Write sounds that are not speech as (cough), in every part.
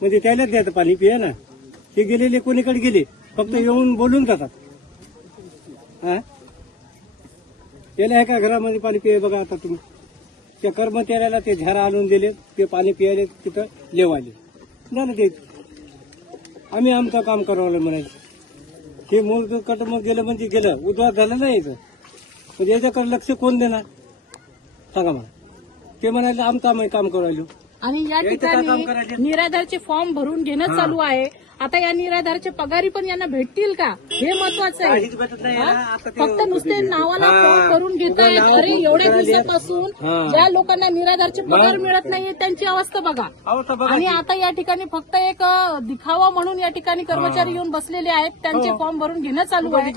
म्हणजे त्यालाच द्यायचं पाणी पिया ना. ते गेलेले कोणीकडे गेले? फक्त येऊन बोलून जातात. हा? त्याला आहे का घरामध्ये पाणी पिय बघा आता तुम्ही. त्या कर्मचाऱ्याला ते झारा आणून दिले ते पाणी पियाले तिथं लेवाले. झालं ते. आम्ही आमचं काम करावं म्हणायचं. हे मूळ कट मग गेलं म्हणजे गेलं. उद्वास झालं नाही याचं. म्हणजे याच्याकडे लक्ष कोण देणार? सांगा मला. ते म्हणाले आमचं आम्ही काम करायलो आणि या ठिकाणी? निराधारचे फॉर्म भरून घेणं चालू आहे. आता या निराधारचे पगारी पण यांना भेटतील का? हे महत्वाचं आहे. फक्त नुसते नावाला. फॉर्म भरून घेत आहेत अरे एवढ्या. दिवसापासून. ज्या लोकांना निराधारचे पगार मिळत नाहीये त्यांची अवस्था बघा. आणि. आता या ठिकाणी फक्त एक दिखावा म्हणून या ठिकाणी कर्मचारी येऊन बसलेले आहेत. त्यांचे हो. फॉर्म भरून घेणं चालू आहे.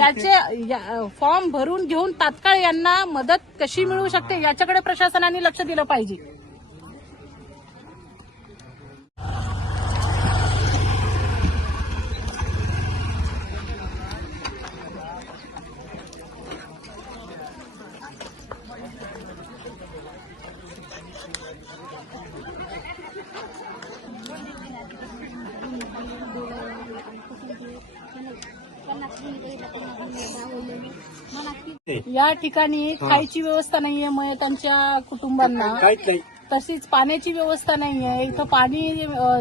याचे फॉर्म भरून घेऊन तात्काळ यांना मदत कशी मिळू शकते याच्याकडे प्रशासनाने लक्ष दिलं पाहिजे. या ठिकाणी खायची व्यवस्था नाहीये मयतांच्या कुटुंबांना. काहीच नाही. तशीच पाण्याची व्यवस्था नाहीये. इथं पाणी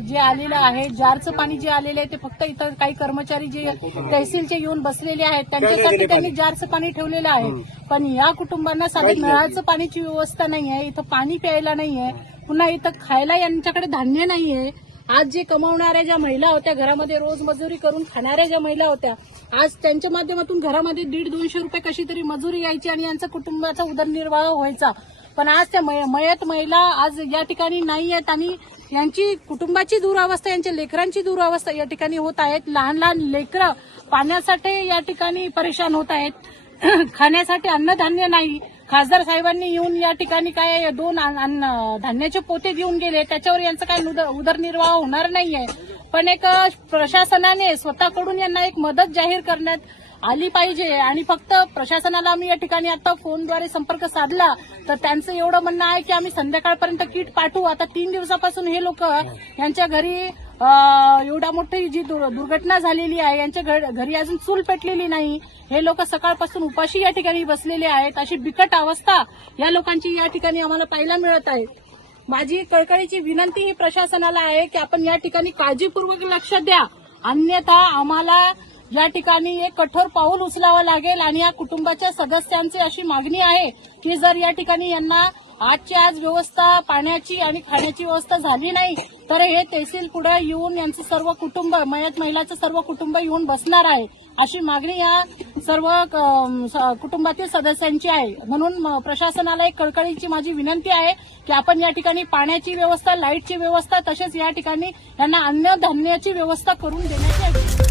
जे आलेलं आहे जारचं पाणी जे आलेलं आहे ते फक्त इथं काही कर्मचारी जे तहसीलचे येऊन बसलेले आहेत त्यांच्यासाठी त्यांनी जारचं पाणी ठेवलेलं आहे. पण या कुटुंबांना साधं नळाचं पाण्याची व्यवस्था नाहीये. इथं पाणी प्यायला नाहीये. पुन्हा इथं खायला यांच्याकडे धान्य नाहीये. आज जे कमावणाऱ्या ज्या महिला होत्या घरामध्ये रोज मजुरी करून खाणाऱ्या ज्या महिला होत्या आज त्यांच्या माध्यमातून घरामध्ये दीड दोनशे रुपये कशी तरी मजुरी यायची आणि यांचा कुटुंबाचा उदरनिर्वाह व्हायचा. पण आज त्या मयत महिला आज या ठिकाणी नाही आहेत आणि यांची कुटुंबाची दुरावस्था यांच्या लेकरांची दुरावस्था या ठिकाणी होत आहेत. लहान लहान लेकरं पाण्यासाठी या ठिकाणी परेशान होत आहेत. (clears throat) खाण्यासाठी अन्नधान्य नाही. खासदार साहेबांनी येऊन या ठिकाणी काय दोन धान्याचे पोते देऊन गेले. त्याच्यावर यांचं काय उदरनिर्वाह होणार नाहीये? पण एक प्रशासनाने स्वतःकडून यांना एक मदत जाहीर करण्यात आली पाहिजे. आणि फक्त प्रशासनाला आम्ही या ठिकाणी आता फोनद्वारे संपर्क साधला तर त्यांचं एवढं म्हणणं आहे की आम्ही संध्याकाळपर्यंत किट पाठवू. आता तीन दिवसापासून हे लोक यांच्या घरी एवढा मोठी जी दुर्घटना झालेली आहे यांच्या घरी अजून चूल पेटलेली नाही. हे लोक सकाळपासून उपाशी या ठिकाणी बसलेले आहेत. अशी बिकट अवस्था या लोकांची या ठिकाणी आम्हाला पाहायला मिळत आहे. माझी कळकळीची विनंती ही प्रशासनाला आहे की आपण या ठिकाणी काळजीपूर्वक लक्ष द्या. अन्यथा आम्हाला या ठिकाणी एक कठोर पाऊल उचलावं लागेल आणि या कुटुंबाच्या सदस्यांची अशी मागणी आहे की जर या ठिकाणी यांना आजची आज व्यवस्था पाण्याची आणि खाण्याची व्यवस्था झाली नाही तर हे तहसील पुढे येऊन यांचं सर्व कुटुंब मयत महिलाचं सर्व कुटुंब येऊन बसणार आहे. अशी मागणी या सर्व स- कुटुंबातील सदस्यांची आहे. म्हणून म- प्रशासनाला एक कळकळीची माझी विनंती आहे की आपण या ठिकाणी पाण्याची व्यवस्था लाईटची व्यवस्था तसेच या ठिकाणी यांना अन्नधान्याची व्यवस्था करून देण्याची आहे.